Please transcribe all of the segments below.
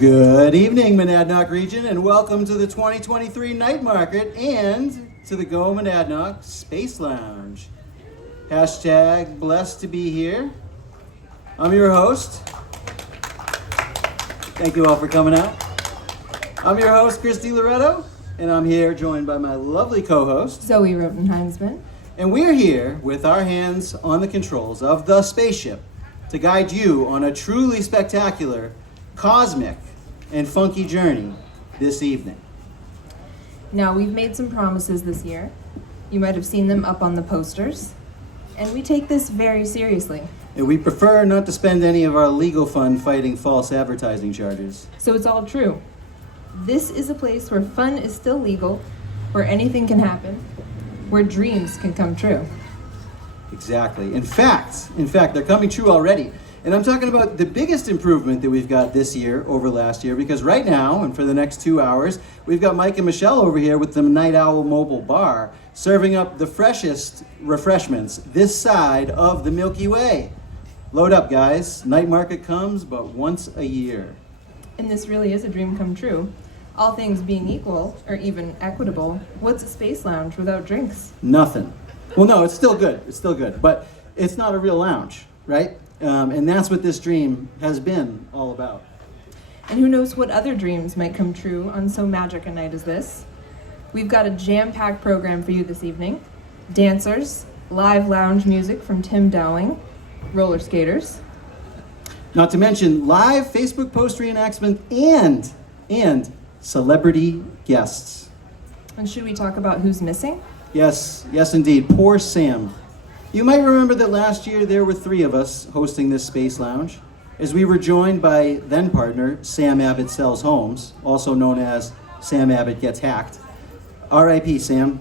Good evening, Monadnock region, and welcome to the 2023 Night Market and to the Go Monadnock Space Lounge. Hashtag blessed to be here. I'm your host. Thank you all for coming out. I'm your host, Christy Loretto, and I'm here joined by my lovely co-host, Zoe Rotenheinsman. and we're here with our hands on the controls of the spaceship to guide you on a truly spectacular, cosmic, and funky journey this evening. Now, we've made some promises this year. You might have seen them up on the posters. And we take this very seriously. And we prefer not to spend any of our legal fund fighting false advertising charges. So it's all true. This is a place where fun is still legal, where anything can happen, where dreams can come true. Exactly. In fact, they're coming true already. And I'm talking about the biggest improvement that we've got this year over last year, because right now, and for the next 2 hours, we've got Mike and Michelle over here with the Night Owl Mobile Bar, serving up the freshest refreshments this side of the Milky Way. Load up, guys. Night Market comes but once a year. And this really is a dream come true. All things being equal, or even equitable, what's a space lounge without drinks? Nothing. Well, no, it's still good. It's still good. But it's not a real lounge, right? And that's what this dream has been all about. And who knows what other dreams might come true on so magic a night as this. We've got a jam-packed program for you this evening. Dancers, live lounge music from Tim Dowling, roller skaters. Not to mention live Facebook post reenactment and celebrity guests. And should we talk about who's missing? Yes indeed. Poor Sam. You might remember that last year there were 3 of us hosting this space lounge, as we were joined by then partner Sam Abbott Sells Homes, also known as Sam Abbott Gets Hacked. R.I.P. Sam.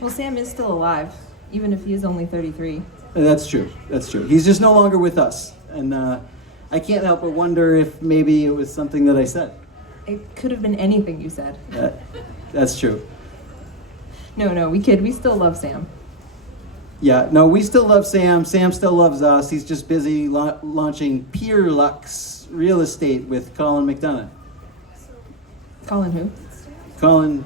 Well, Sam is still alive, even if he is only 33. That's true. He's just no longer with us. And I can't help but wonder if maybe it was something that I said. It could have been anything you said. That's true. No, we kid. We still love Sam. Yeah, no, we still love Sam. Sam still loves us. He's just busy launching Pier Lux Real Estate with Colin McDonough. Colin who? Colin,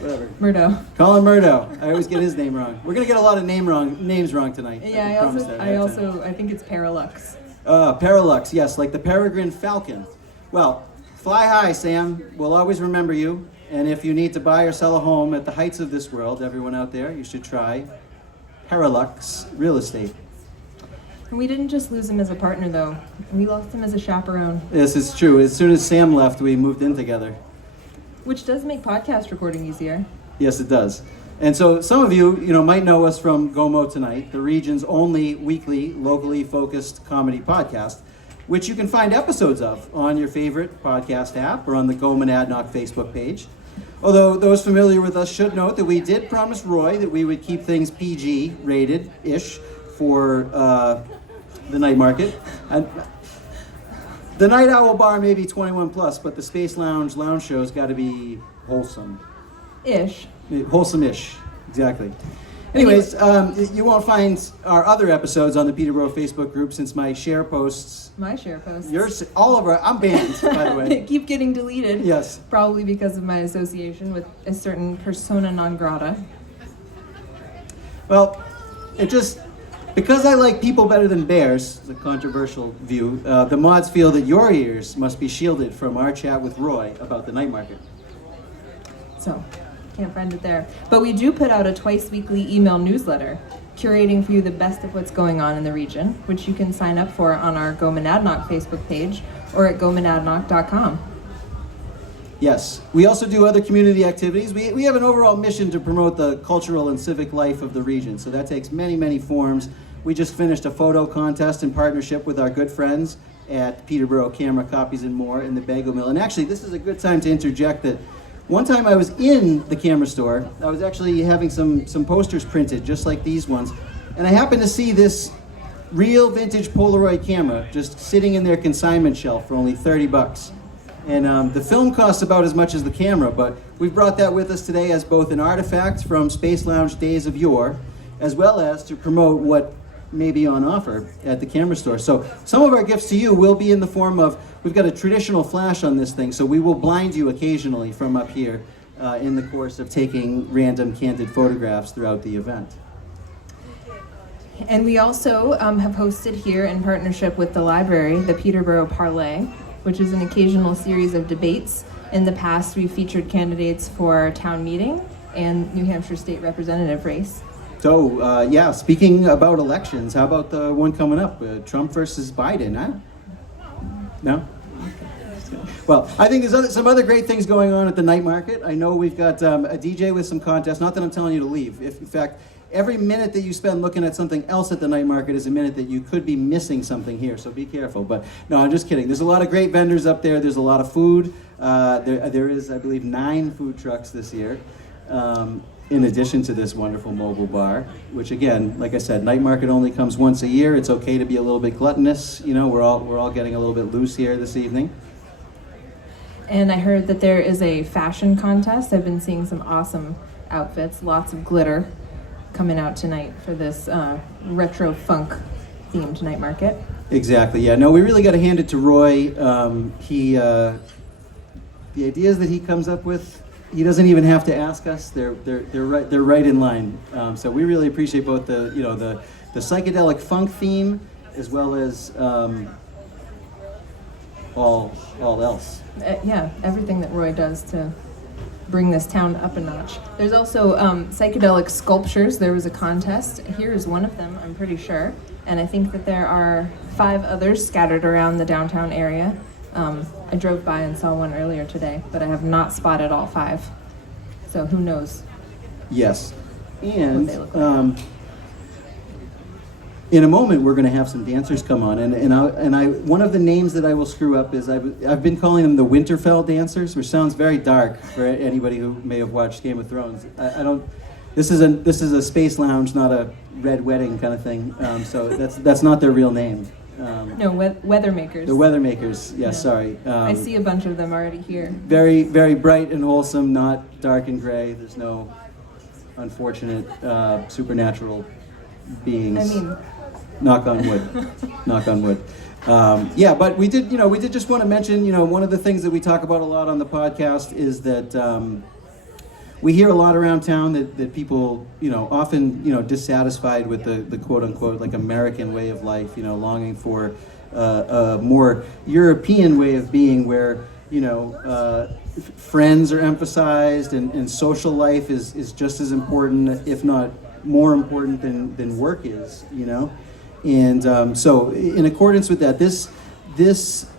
whatever. Murdo. Colin Murdo. I always get his name wrong. We're gonna get a lot of names wrong tonight. Yeah, I think it's Paralux. Paralux, yes, like the peregrine falcon. Well, fly high, Sam. We'll always remember you. And if you need to buy or sell a home at the heights of this world, everyone out there, you should try Paralux Real Estate. And we didn't just lose him as a partner, though. We lost him as a chaperone. This is true. As soon as Sam left, we moved in together. Which does make podcast recording easier. Yes, it does. And so some of you, might know us from GOMO Tonight, the region's only weekly, locally focused comedy podcast, which you can find episodes of on your favorite podcast app or on the Go Monadnock Facebook page. Although those familiar with us should note that we did promise Roy that we would keep things PG rated-ish for the night market. And the Night Owl Bar may be 21 plus, but the Space Lounge show's got to be wholesome. Ish. Wholesome-ish, exactly. Anyways, you won't find our other episodes on the Peterborough Facebook group since my share posts. My share posts. I'm banned, by the way. They keep getting deleted. Yes. Probably because of my association with a certain persona non grata. Well, because I like people better than bears, it's a controversial view, the mods feel that your ears must be shielded from our chat with Roy about the night market. So, can't find it there. But we do put out a twice weekly email newsletter, curating for you the best of what's going on in the region, which you can sign up for on our Go Monadnock Facebook page or at gomonadnock.com. Yes. We also do other community activities. We have an overall mission to promote the cultural and civic life of the region, so that takes many, many forms. We just finished a photo contest in partnership with our good friends at Peterborough Camera Copies and More in the Bagel Mill. And actually, this is a good time to interject that one time I was in the camera store. I was actually having some posters printed, just like these ones. And I happened to see this real vintage Polaroid camera just sitting in their consignment shelf for only 30 bucks. And the film costs about as much as the camera, but we've brought that with us today as both an artifact from Space Lounge days of yore, as well as to promote what may be on offer at the camera store. So some of our gifts to you will be in the form of we've got a traditional flash on this thing, so we will blind you occasionally from up here in the course of taking random candid photographs throughout the event. And we also have hosted here in partnership with the library, the Peterborough Parlay, which is an occasional series of debates. In the past, we've featured candidates for town meeting and New Hampshire state representative race. So, yeah, speaking about elections, how about the one coming up, Trump versus Biden, huh? No? Well, I think there's some other great things going on at the night market. I know we've got a DJ with some contests, not that I'm telling you to leave. In fact, every minute that you spend looking at something else at the night market is a minute that you could be missing something here, so be careful. But no, I'm just kidding. There's a lot of great vendors up there. There's a lot of food. There is, I believe, 9 food trucks this year, in addition to this wonderful mobile bar, which again, like I said, night market only comes once a year. It's okay to be a little bit gluttonous. You know, we're all getting a little bit loose here this evening. And I heard that there is a fashion contest. I've been seeing some awesome outfits, lots of glitter coming out tonight for this retro funk themed night market. Exactly. Yeah. No, we really got to hand it to Roy. The ideas that he comes up with, he doesn't even have to ask us. They're right in line. So we really appreciate both the psychedelic funk theme as well as all else. Yeah, everything that Roy does to bring this town up a notch. There's also psychedelic sculptures. There was a contest. Here is one of them, I'm pretty sure. And I think that there are 5 others scattered around the downtown area. I drove by and saw one earlier today, but I have not spotted all 5. So who knows? Yes. What And they look like. in a moment, we're going to have some dancers come on, and one of the names that I will screw up is I've been calling them the Winterfell dancers, which sounds very dark for anybody who may have watched Game of Thrones. I don't. This is a space lounge, not a red wedding kind of thing. So that's not their real name. No, Weathermakers. The Weathermakers. Yes, Yeah. Sorry. I see a bunch of them already here. Very, very bright and wholesome, not dark and gray. There's no unfortunate supernatural beings. I mean, knock on wood. Knock on wood. Yeah, but we did just want to mention, one of the things that we talk about a lot on the podcast is that we hear a lot around town that people, often, dissatisfied with the quote unquote like American way of life, longing for a more European way of being where, friends are emphasized and social life is just as important, if not more important than work is, And so in accordance with that, this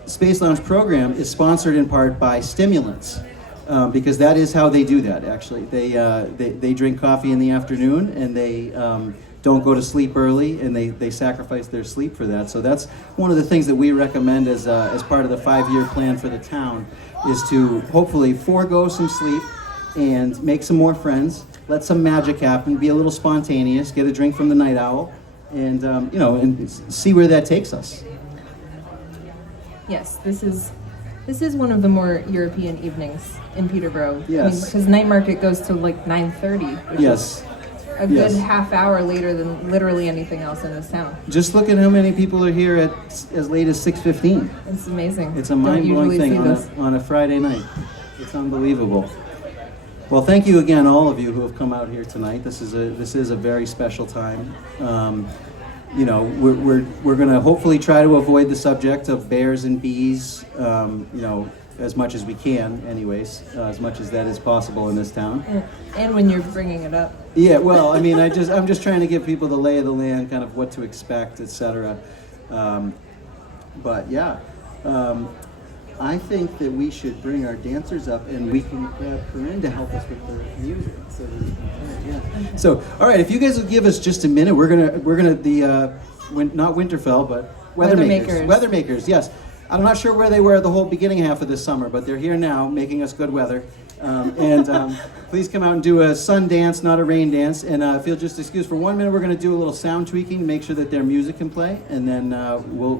Space Lounge program is sponsored in part by stimulants. Because that is how they do that, actually. They drink coffee in the afternoon, and they don't go to sleep early, and they sacrifice their sleep for that. So that's one of the things that we recommend as part of the 5-year plan for the town, is to hopefully forego some sleep and make some more friends, let some magic happen, be a little spontaneous, get a drink from the Night Owl, and and see where that takes us. yes, this is one of the more European evenings in Peterborough. Yes. Because night market goes to like 9:30, which Yes. is a good Yes. half hour later than literally anything else in this town. Just look at how many people are here at as late as 6:15. It's amazing. It's a Don't mind-blowing usually thing see this. on a Friday night. It's unbelievable. Well, thank you again, all of you who have come out here tonight. This is a very special time. We're going to hopefully try to avoid the subject of bears and bees. As much as we can, anyways, as much as that is possible in this town. And when you're bringing it up. Yeah, well, I mean, I'm just trying to give people the lay of the land, kind of what to expect, etc. But yeah, I think that we should bring our dancers up, and we can grab Corinne to help us with the music. So, yeah. So, all right, if you guys will give us just a minute, we're gonna not Winterfell, but Weathermakers. Weathermakers, yes. I'm not sure where they were the whole beginning half of this summer, but they're here now, making us good weather. Please come out and do a sun dance, not a rain dance. And if you'll just excuse for 1 minute, we're going to do a little sound tweaking, make sure that their music can play, and then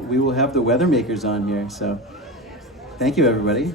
we will have the Weathermakers on here. So, thank you, everybody.